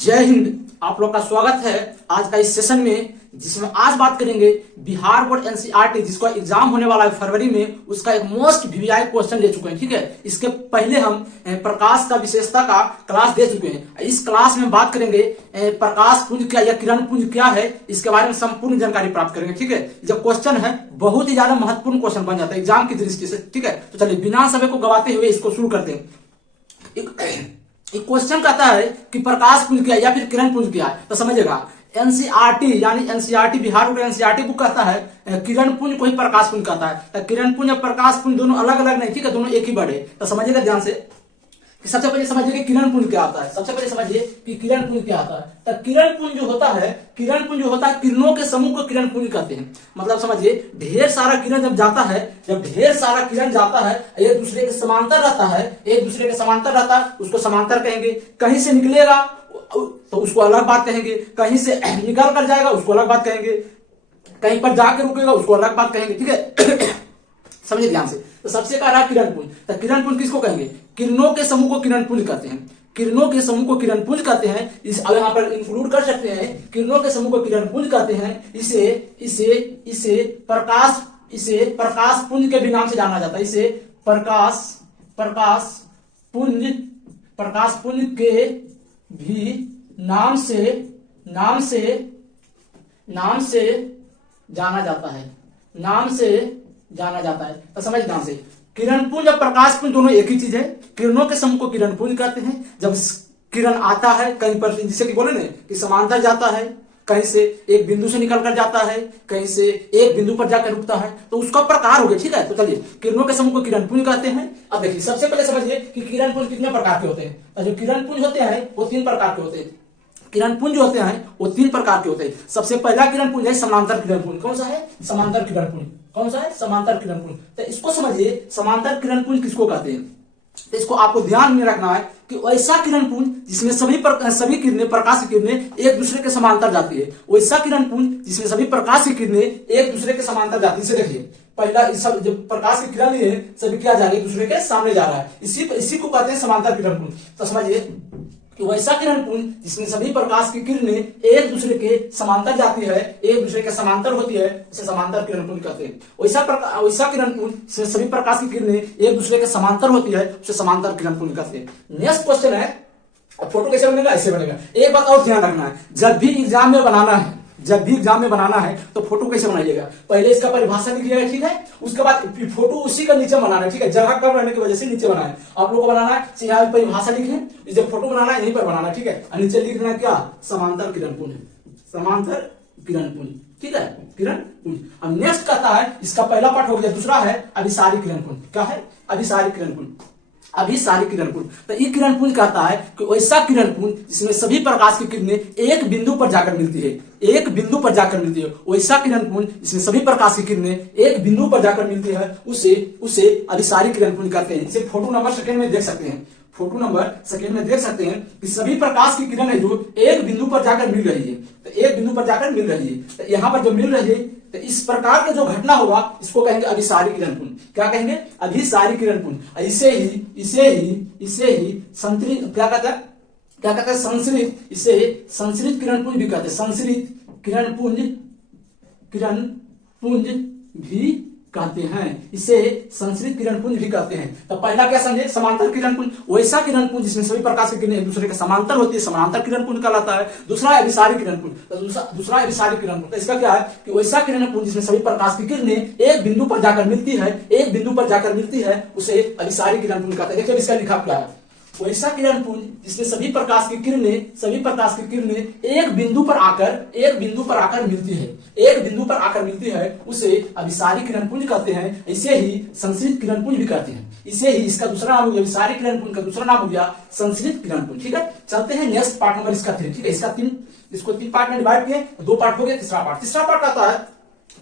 जय हिंद। आप लोग का स्वागत है आज का इस सेशन में, जिसमें आज बात करेंगे बिहार बोर्ड एनसीईआरटी जिसका एग्जाम होने वाला है फरवरी में, उसका एक मोस्ट वीवीआई क्वेश्चन ले चुके हैं। ठीक है, इसके पहले हम प्रकाश का विशेषता का क्लास दे चुके हैं। इस क्लास में बात करेंगे प्रकाश पुंज क्या या किरण पुंज क्या है, इसके बारे में संपूर्ण जानकारी प्राप्त करेंगे। ठीक है, जब क्वेश्चन है बहुत ही ज्यादा महत्वपूर्ण क्वेश्चन बन जाता है एग्जाम की दृष्टि से। ठीक है, तो चलिए बिना समय को गवाते हुए इसको शुरू करते हैं। एक क्वेश्चन कहता है कि प्रकाश पुंज क्या या फिर किरण पुंज क्या है, तो समझिएगा एनसीईआरटी यानी NCERT Bihar board NCERT book कहता है किरण पुंज को ही प्रकाश पुंज कहता है। तो किरण पुंज और प्रकाश पुंज दोनों अलग अलग नहीं, ठीक है, दोनों एक ही वर्ड है। तो समझिएगा ध्यान से कि सबसे पहले समझिए कि किरण पुंज क्या होता है। सबसे पहले समझिए कि किरण पुंज क्या होता है। तो किरण पुंज जो होता है, किरण पुंज जो होता है किरणों के समूह को किरण पुंज कहते हैं। मतलब समझिए ढेर सारा किरण जब जाता है, जब ढेर सारा किरण जाता है एक दूसरे के समांतर रहता है, एक दूसरे के समांतर रहता है, उसको समांतर कहेंगे। कहीं से निकलेगा तो उसको अलग बात कहेंगे, कहीं से निकल कर जाएगा उसको अलग बात कहेंगे, कहीं पर जाकर रुकेगा उसको अलग बात कहेंगे। ठीक है, समझिए ध्यान से। तो सबसे कह रहा है किरण पुंज। तो किरण पुंज किसको कहेंगे? किरणों के समूह को किरण पुंज कहते हैं। किरणों के समूह को किरण पुंज कहते हैं। इस अब यहाँ पर इंक्लूड कर सकते हैं, किरणों के समूह को किरण पुंज कहते हैं। इसे इसे इसे प्रकाश पुंज के भी नाम से जाना जाता है। इसे प्रकाश पुंज के भी नाम से जाना जाता है। तो समझ ध्यान से, किरण पुंज और प्रकाश पुंज दोनों एक ही चीज है। किरणों के समूह को किरण पुंज कहते हैं। जब किरण आता है कहीं पर, जिसे कि बोले ना कि समांतर जाता है, कहीं से एक बिंदु से निकल कर जाता है, कहीं से एक बिंदु पर जाकर रुकता है, तो उसका प्रकार हो गया। ठीक है, तो चलिए किरणों के समूह को किरण पुंज कहते हैं। अब देखिए सबसे पहले समझिए कि किरण पुंज कितने प्रकार के होते हैं। तो जो किरण पुंज होते हैं वो 3 प्रकार के होते हैं। किरण पुंज होते हैं वो 3 प्रकार के होते हैं। सबसे पहला किरण पुंज है समांतर किरण पुंज। कौन सा है? समांतर किरण पुंज। कौन सा है? समांतर किरण पुंज। तो इसको समझिए समांतर किरण पुंज किसको कहते हैं। तो इसको आपको ध्यान में रखना है कि ऐसा किरण पुंज जिसमें सभी किरणें, प्रकाश की किरणें एक दूसरे के समांतर जाती है। वैसा किरण पुंज जिसमें सभी प्रकाश की किरणें एक दूसरे के समांतर जाती है। इसे देखिए, पहला सब जब प्रकाश की किरण है सभी क्या जा रही है? एक दूसरे के सामने जा रहा है। इसी को कहते हैं समांतर किरण पुंज। तो समझिए कि वैसा किरण पुंज जिसमें सभी प्रकाश की किरणें एक दूसरे के समांतर जाती है, एक दूसरे के समांतर होती है, उसे समांतर किरण पुंज कहते हैं। वैसा किरण पुंज जिसमें सभी प्रकाश की किरणें एक दूसरे के समांतर होती है, उसे समांतर किरण पुंज कहते हैं। नेक्स्ट क्वेश्चन है, फोटो कैसे बनेगा? ऐसे बनेगा। एक बात और ध्यान रखना है, जब भी एग्जाम में बनाना है तो फोटो कैसे बनाइएगा? पहले इसका परिभाषा लिखिएगा, ठीक है, उसके बाद फोटो उसी का नीचे बनाना है। ठीक है, जगह कम रहने की वजह से नीचे बनाए। आप लोग को बनाना है यहाँ परिभाषा लिखे, जब फोटो बनाना है यहीं पर बनाना है। ठीक है, नीचे लिखना है क्या? समांतर किरण पुंज। समांतर किरण पुंज, ठीक है, किरण पुंज। अब नेक्स्ट कहता है, इसका पहला पार्ट हो गया, दूसरा है अभिसारी किरण पुंज। क्या है? अभिसारी किरण पुंज। अभिसारी किरण पुंज। तो ये किरण पुंज कहता है कि वैसा किरण पुंज जिसमें सभी प्रकाश की किरणें एक बिंदु पर जाकर मिलती है, एक बिंदु पर जाकर मिलती है। वैसा किरण पुंज जिसमें सभी प्रकाश की किरणें एक बिंदु पर जाकर मिलती है, उसे अभिसारी किरण पुंज कहते हैं। इसे फोटो नंबर सेकंड में देख सकते हैं। फोटो नंबर सेकंड में देख सकते हैं कि सभी प्रकाश की किरण है जो एक बिंदु पर जाकर मिल रही है। तो एक बिंदु पर जाकर मिल रही है, तो यहाँ पर जो मिल रही है, तो इस प्रकार का जो घटना होगा इसको कहेंगे अभिसारी किरण पुंज। क्या कहेंगे? अभिसारी किरण पुंज। इसे ही संतरित क्या कहता है? संश्रित। इसे संश्रित किरण पुंज भी कहते हैं। संश्रित किरण पुंज भी कहते हैं। इसे संश्रित किरण पुंज भी कहते हैं। तो पहला क्या समझे? समांतर किरण पुंज, वैसा किरण पुंज जिसमें सभी प्रकाश की किरणें एक दूसरे के समांतर होती है, समांतर किरण पुंज कहलाता है। दूसरा है अभिसारी किरण पुंज। तो दूसरा अभिसारी किरण पुंज, तो इसका क्या है कि वैसा किरण पुंज जिसमें सभी प्रकाश की किरणें एक बिंदु पर जाकर मिलती है, उसे अभिसारी किरण पुंज कहते हैं। देखिए इसका लिखा क्या है, वैसा किरण पुंज जिसमें सभी प्रकाश की किरणें एक बिंदु पर आकर मिलती है, उसे अभिसारी किरण पुंज कहते हैं। इसे ही संश्रित किरण पुंज भी कहते हैं। इसे ही इसका दूसरा नाम हो गया अभिसारी किरण पुंज, का दूसरा नाम हो गया संश्रित किरण पुंज। ठीक है, चलते हैं नेक्स्ट पार्ट नंबर इसका 3। ठीक है, इसको 3 पार्ट में डिवाइड किए, 2 पार्ट हो गए। तीसरा पार्ट कहता है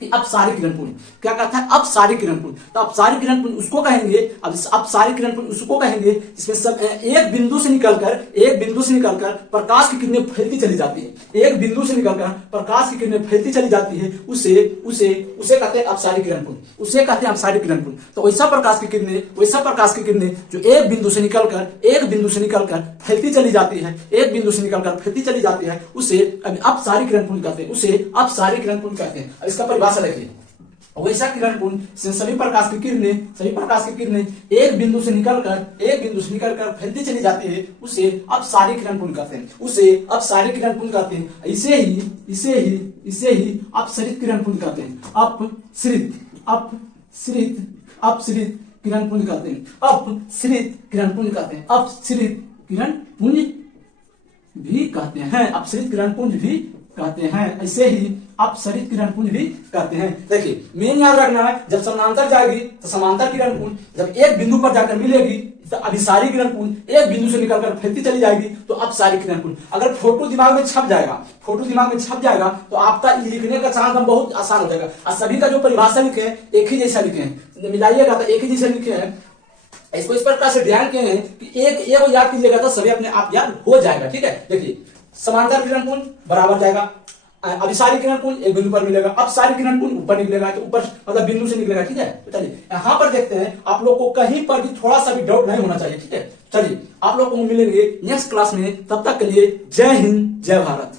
कि अपसारी किरण पुंज। क्या कहता है? अपसारी किरण पुंज। तो अपसारी किरण पुंज उसको कहेंगे, अब अपसारी किरण पुंज उसको कहेंगे जिसमें सब एक बिंदु से निकलकर प्रकाश की किरणें फैलती चली जाती है। एक बिंदु से निकलकर प्रकाश की किरणें फैलती चली जाती है, उसे उसे उसे कहते हैं अपसारी किरण पुंज। उसे कहते हैं अपसारी किरण पुंज। तो वैसा प्रकाश की किरणें जो एक बिंदु से निकलकर फैलती चली जाती है, एक बिंदु से निकलकर फैलती चली जाती है, उसे अपसारी किरण पुंज कहते हैं, उसे अपसारी किरण पुंज कहते हैं। इसका परिभाषा देखिए, वैसा किरण पुंज से सभी प्रकाश की किरणें एक बिंदु से निकलकर फैलती चली जाती है, उसे अपसारी किरण पुंज कहते हैं, उसे अपसारी किरण पुंज कहते हैं। इसे ही अपसरित किरण पुंज कहते हैं, अपसरित किरण पुंज कहते हैं, अपसरित किरण पुंज कहते हैं, अपसरित किरण पुंज भी कहते हैं, अपसरित किरण पुंज भी कहते हैं। ऐसे ही अपसरित किरण पुंज भी कहते हैं। देखिए मेन याद रखना है, जब समानांतर जाएगी तो समांतर किरण पुंज, जब एक बिंदु पर जाकर मिलेगी तो अभिसारी किरण पुंज, एक बिंदु से निकलकर फैलती चली जाएगी तो अपसारी किरण पुंज। अगर फोटो दिमाग में छप जाएगा तो आपका लिखने का चांस बहुत आसान हो जाएगा। और सभी का जो परिभाषा लिखे हैं एक ही जैसा लिखे हैं, मिलाइएगा तो एक ही जैसे लिखे हैं। इसको इस प्रकार से ध्यान किए हैं कि एक याद कीजिएगा तो सभी अपने आप याद हो जाएगा। ठीक है, देखिए समांतर किरण पुंज बराबर जाएगा अभिसारी किरण पुंज एक बिंदु पर मिलेगा, अपसारी किरण पुंज ऊपर निकलेगा, तो ऊपर मतलब बिंदु से निकलेगा। ठीक है, तो चलिए यहां पर देखते हैं, आप लोग को कहीं पर भी थोड़ा सा भी डाउट नहीं होना चाहिए। ठीक है, चलिए आप लोग को मिलेंगे नेक्स्ट क्लास में, तब तक के लिए जय हिंद जय भारत।